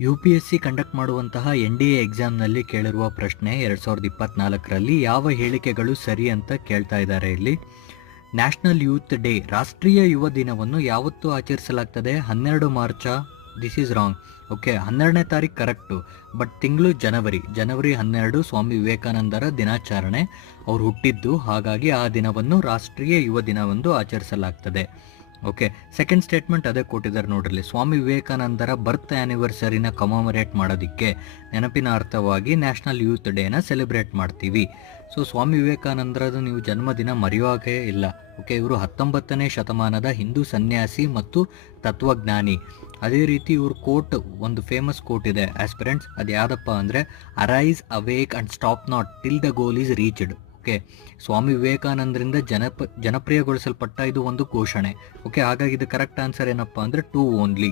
UPSC conduct ಮಾಡುವಂತಹ NDA ಎಕ್ಸಾಮ್ನಲ್ಲಿ ಕೇಳಿರುವ ಪ್ರಶ್ನೆ 2024ರಲ್ಲಿ ಯಾವ ಹೇಳಿಕೆಗಳು ಸರಿ ಅಂತ ಕೇಳ್ತಾ ಇದ್ದಾರೆ ಇಲ್ಲಿ. ನ್ಯಾಷನಲ್ ಯೂತ್ ಡೇ, ರಾಷ್ಟ್ರೀಯ ಯುವ ದಿನವನ್ನು ಯಾವತ್ತೂ ಆಚರಿಸಲಾಗ್ತದೆ? 12 March. This is wrong. Okay, 12ನೇ ತಾರೀಕು ಕರೆಕ್ಟು, ಬಟ್ ತಿಂಗಳು ಜನವರಿ 12 ಸ್ವಾಮಿ ವಿವೇಕಾನಂದರ ದಿನಾಚರಣೆ, ಅವ್ರು ಹುಟ್ಟಿದ್ದು. ಹಾಗಾಗಿ ಆ ದಿನವನ್ನು ರಾಷ್ಟ್ರೀಯ ಯುವ ದಿನವೆಂದು ಆಚರಿಸಲಾಗ್ತದೆ. ಓಕೆ, ಸೆಕೆಂಡ್ ಸ್ಟೇಟ್ಮೆಂಟ್ ಅದೇ ಕೊಟ್ಟಿದ್ದಾರೆ ನೋಡ್ರಿ. ಸ್ವಾಮಿ ವಿವೇಕಾನಂದರ ಬರ್ತ್ ಆ್ಯನಿವರ್ಸರಿನ ಕಮಾಮರೇಟ್ ಮಾಡೋದಕ್ಕೆ, ನೆನಪಿನ ಅರ್ಥವಾಗಿ ನ್ಯಾಷನಲ್ ಯೂತ್ ಡೇನ ಸೆಲೆಬ್ರೇಟ್ ಮಾಡ್ತೀವಿ. ಸೊ ಸ್ವಾಮಿ ವಿವೇಕಾನಂದರದು ನೀವು ಜನ್ಮದಿನ ಮರೆಯುವಾಗೇ ಇಲ್ಲ. ಓಕೆ, ಇವರು 19ನೇ ಶತಮಾನದ ಹಿಂದೂ ಸನ್ಯಾಸಿ ಮತ್ತು ತತ್ವಜ್ಞಾನಿ. ಅದೇ ರೀತಿ ಇವ್ರ ಕೋಟ್, ಒಂದು ಫೇಮಸ್ ಕೋಟ್ ಇದೆ ಆಸ್ಪಿರೆಂಟ್ಸ್, ಅದು ಯಾವುದಪ್ಪ ಅಂದರೆ arise awake and stop not till the goal is reached. Okay, Swami ವಿವೇಕಾನಂದರಿಂದ ಜನಪ್ರಿಯಗೊಳಿಸಲ್ಪಟ್ಟ ಇದು ಒಂದು ಘೋಷಣೆ. ಓಕೆ, ಹಾಗಾಗಿ ಇದು ಕರೆಕ್ಟ್ ಆನ್ಸರ್ ಏನಪ್ಪ ಅಂದರೆ 2 ಓನ್ಲಿ.